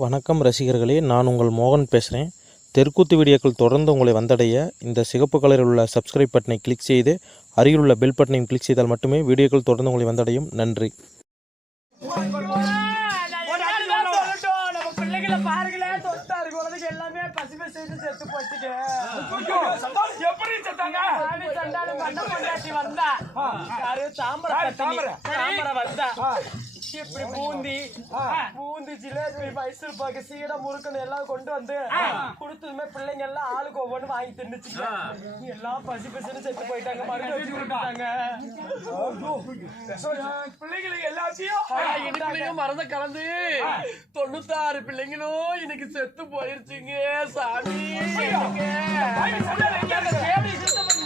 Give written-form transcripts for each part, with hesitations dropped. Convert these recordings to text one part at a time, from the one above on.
வணக்கம் ரசிகர்களே, நான் உங்கள் மோகன் பேசுகிறேன். தெருக்கூத்து வீடியோக்கள் தொடர்ந்து உங்களை வந்தடைய இந்த சிகப்பு கலரில் உள்ள சப்ஸ்கிரைப் பட்டனை கிளிக் செய்து அருகில் உள்ள பெல் பட்டனையும் கிளிக் செய்தால் மட்டுமே வீடியோக்கள் தொடர்ந்து உங்களை வந்தடையும். நன்றி. இப்படி பூந்தி ஜிலேபி மைசூர் பாக்கு சீடை முறுக்குன்னு எல்லாம் கொண்டு வந்து கொடுத்ததுமே பிள்ளைங்க எல்லாம் ஆளுக்கு ஒவ்வொன்று வாங்கி தின்னுச்சுங்க. எல்லாம் பசி பசின்னு செத்து போயிட்டாங்க. மருந்து வச்சு விட்டாங்க. பிள்ளைங்களுக்கு எல்லாத்தையும் மறந்த கலந்து 96 பிள்ளைங்களும் இன்னைக்கு செத்து போயிருச்சுங்க. சாமி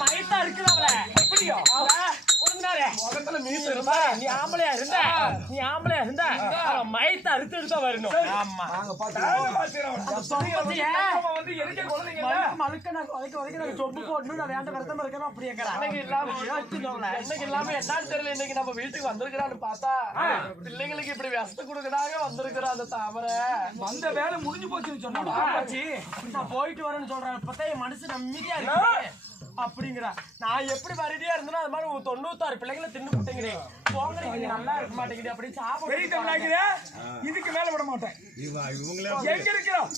மயத்தா இருக்கிறவள எப்படியோ நீ ஆம்பளையா இருந்தா மயத்தை அறுத்து வரணும். சொப்பு போட்டு வேண்ட வருத்தம் இருக்கணும். அப்படி இல்லாம என்னன்னு தெரியல. இன்னைக்கு நம்ம வீட்டுக்கு வந்திருக்கிறான்னு பார்த்தா பிள்ளைங்களுக்கு இப்படி விஷத்தை கொடுக்கறாங்க. வந்திருக்கிறோம் அந்த தாமரை வந்த வேலை முடிஞ்சு போச்சுன்னு சொன்னா நான் போயிட்டு வரேன்னு சொல்றேன். பார்த்தா என் மனசு நம்பிக்கையா இருக்கு அப்படிங்கிற. நான் எப்படி வரடியா இருந்தேனோ அது மாதிரி 96 பிள்ளைங்களை தின்னு போட்டேங்கிறேன். போங்க நல்லா இருக்க மாட்டேங்குது அப்படின்னு சாப்பிட இதுக்கு மேல விட மாட்டேன். எங்க இருக்கிறோம்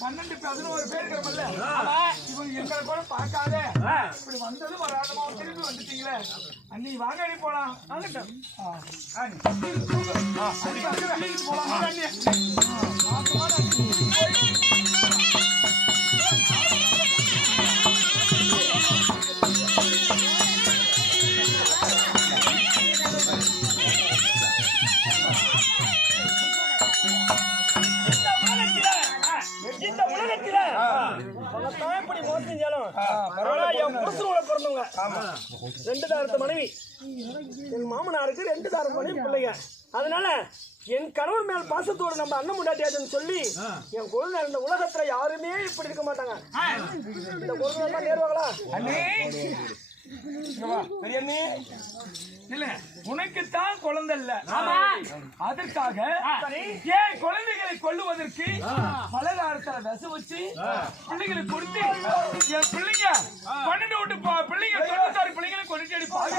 பன்னெண்டு 11 பேர் இருக்கிறோம்ல, இவங்க எங்களை கூட பார்க்காத இப்படி வந்ததும் வராதமா திரும்பி வந்துட்டீங்களே. அன்னி வாங்க அடி போலாம். ரெண்டு தாரத்து மனைவி என் மாமனாருக்கு 2 தாரத்து மனைவி பிள்ளைங்க. அதனால என் கணவர் மேல் பாசத்தோடு நம்ம அண்ணன் முண்டாட்டியாதுன்னு சொல்லி என் குழந்தை இந்த உலகத்துல யாருமே இப்படி இருக்க மாட்டாங்க. இந்த குழந்தை தான் நேருவாங்களா? இல்ல உனக்குத்தான் குழந்தை இல்ல, அதற்காக ஏன் குழந்தைகளை கொல்லுவதற்கு பலகாரத்துல விச வச்சு பிள்ளைங்களுக்கு கொடுத்து என் பிள்ளைங்க 12 விட்டு பிள்ளைங்க 96 பிள்ளைங்களை கொண்டு அடிப்பாங்க.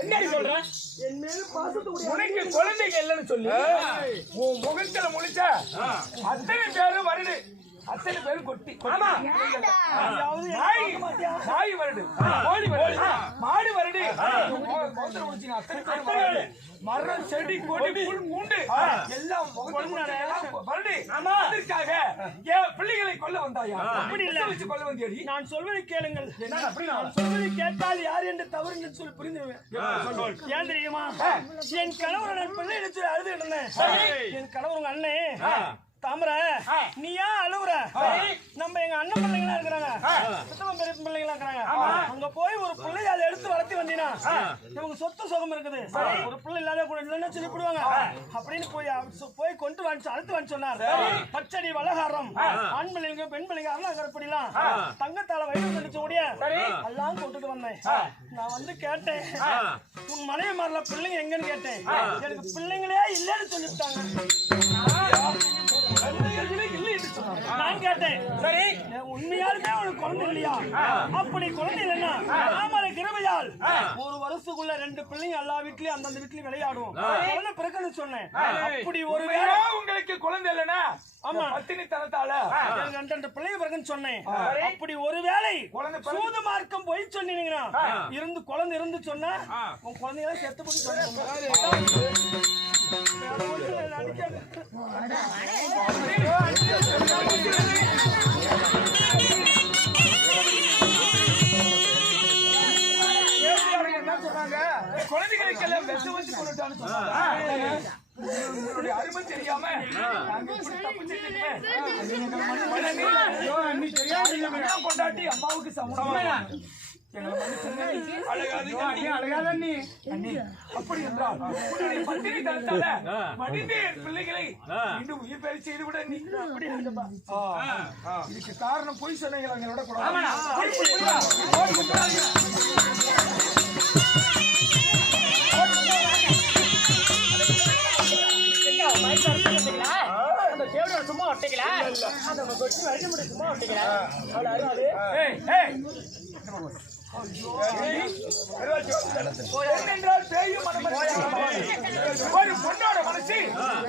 என்னடி சொல்ற? உனக்கு குழந்தைங்க இல்லைன்னு சொல்லி உன் முகத்துல முழிச்ச அத்தனை பேரும் வருடு, அத்தனை பேரும் கொட்டி. நாய் வருடு, கோழி வருடு, மாடு வருடு, மரம் செடி கொடி பூண்டு எல்லாம் வருடு. அதற்காக என் பிள்ளைகளை கொல்ல வந்தாயா? அப்படி இல்ல, கொல்ல வந்தியடி. நான் சொல்வதை கேளுங்கள். நான் சொல்வதை கேட்டால் யார் என்று தவறு என்று சொல்லி புரிந்துடுவேன். ஏன் தெரியுமா? என் கணவர் பிள்ளை என்று அழுது இருந்தேன். என் கணவர் உங்க அண்ணே தாமரை, நீ ஏன் அழுவுற? நம்ம எங்க அண்ணன் பிள்ளைங்களா இருக்கிறாங்க, சுத்தமா பெரிய பிள்ளைங்களா இருக்கிறாங்க. அங்க போய் ஒரு பிள்ளை அதை எடுத்து வளர்த்து வந்தீங்கன்னா நமக்கு சொத்து சுகம் இருக்குது. ஒரு பிள்ளை இல்லாத கூட இல்லைன்னு சொல்லிவிடுவாங்க. அப்படின்னு போய் கொண்டு வந்து அழுத்து வந்து சொன்னார். பச்சடி வளகாரம், ஆண் பிள்ளைங்க பெண் பிள்ளைங்க அருளாக்கறப்படிலாம் தங்கத்தால வயிறு கடிச்ச ஓடிய எல்லாம் கொண்டுட்டு வந்தேன். நான் வந்து கேட்டேன், உன் மனைவி மாறல பிள்ளைங்க எங்கன்னு கேட்டேன். எனக்கு பிள்ளைங்களே இல்லைன்னு சொல்லிவிட்டாங்க. நான் கேட்டேன், சரி உண்மையாலுமே உனக்கு குழந்தை இல்லையா? அப்படி குழந்தை இல்லைன்னா தாமரை கிருபையால் ஒரு வருஷத்துக்குள்ள 2 பிள்ளைங்க எல்லா வீட்லயும் அந்தந்த வீட்லயும் விளையாடுவோம். குழந்தை பிறக்குன்னு சொன்னேன். அப்படி ஒரு வேளை உங்களுக்கு குழந்தை இல்லைன்னா ஆமா பத்தினி தரத்தால 2 பிள்ளைங்க பிறகுன்னு சொன்னேன். அப்படி ஒருவேளை சூது மார்க்கம் போய் சொன்னீங்கன்னா இருந்து குழந்தை இருந்து சொன்னா உன் குழந்தைய செத்து போட்டு சொன்ன குழந்தைகளுக்கெல்லாம் வெச வச்சு கொண்டுட்டான்னு சொன்னாங்க. அருமை தெரியாம கொண்டாட்டி அம்மாவுக்கு சமம். அப்படி என்றால் பத்திரி தரத்தால மனித பிள்ளைகளை இன்னும் உயிர் பெற செய்து விட நீ இதுக்கு காரணம் பொய் சொன்னீங்களோட சும்மா ஒட்டிக்கலாம் சும்மா ஒட்டிக்கலாம். ஒரு பொண்ணோட மனசு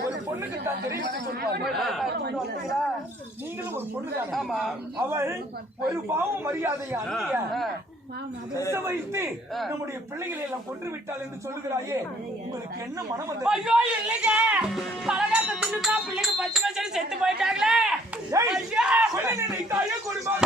ஒரு பொண்ணுக்கு தான் தெரியும். நீங்களும் ஒரு பொண்ணு தான். அவள் ஒரு பாவம் மரியாதையா வைத்து நம்முடைய பிள்ளைகளை எல்லாம் கொன்று விட்டாள் என்று சொல்லுகிறாயே, உங்களுக்கு என்ன மனம் வந்து? ஐயோ இல்லைங்க, பலகாரத்தை தின்னுட்டா பிள்ளைங்க பச்சை பச்சை செத்து போயிட்டாங்களே. ஐயா கொலை நினைத்தாயே குடும்பம்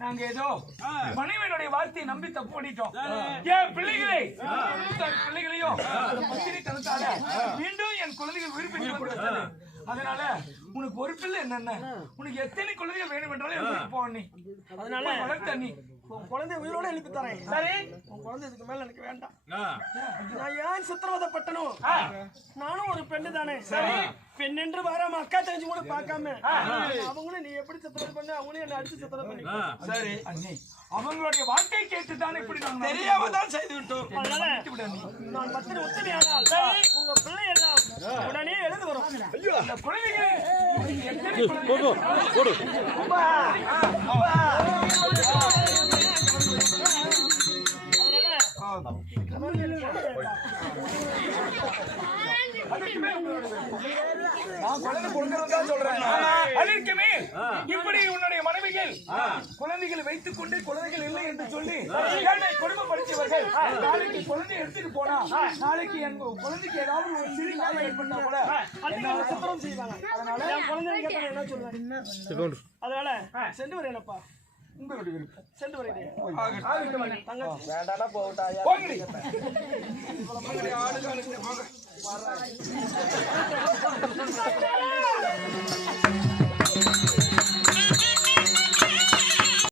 நாங்க ஏதோ மனைவியினுடைய வார்த்தையை நம்பி தப்பு பண்ணிட்டோம். என் பிள்ளைகளையும் பத்திரி தரத்தால மீண்டும் என் குழந்தைகள் விருப்பி. அதனால உனக்கு ஒரு பிள்ளை என்னென்ன உனக்கு எத்தனை குழந்தைகள் வேணும் என்றாலும் போ. நீ அதனால வளர்த்த நீ குழந்தை உயிரோட எழுப்பி தரேன். சரி உன் குழந்தை இதுக்கு மேல எனக்கு வேண்டாம். நான் ஏன் சித்திரவதைப்பட்டனும்? நானும் ஒரு பெண்ணு தானே. சரி பெண் என்று வராம அக்கா தெரிஞ்சு கூட பார்க்காம அவங்களும் நீ எப்படி சித்திரவதை பண்ண அவங்களும் என்ன அடிச்சு சித்திரவதை பண்ணி. சரி அண்ணி அவங்களுடைய வாழ்க்கை கேட்டுதான் இப்படி தெரியாம தான் செய்து விட்டோம். அதனால நான் பத்திரி உத்தரவு ஆனால் உங்க பிள்ளை எல்லாம் உடனே எழுந்து அந்த குழந்தைகளே போடு நான் குழந்தை கொடுக்கறதா சொல்றேன். அதற்குமே இப்படி உன்னுடைய மனைவிகள் குழந்தைகளை வைத்துக் கொண்டு குழந்தைகள் இல்லை என்று சொல்லி என்னை கொடுமைப்படுத்தியவர்கள் நாளைக்கு குழந்தை எடுத்துட்டு போனா நாளைக்கு என் குழந்தைக்கு ஏதாவது ஒரு சிறு காயம் ஏற்பட்டா கூட என்னால சுத்தம் செய்வாங்க. அதனால என் குழந்தை கேட்டா என்ன சொல்லுவேன்? அதனால சென்று வரேன் அப்பா. உங்களுடைய விருப்பம். சென்று வரேன். தங்கச்சி வேண்டாடா போகட்டா. போங்கடி. ஆடு காலுக்கு போங்க.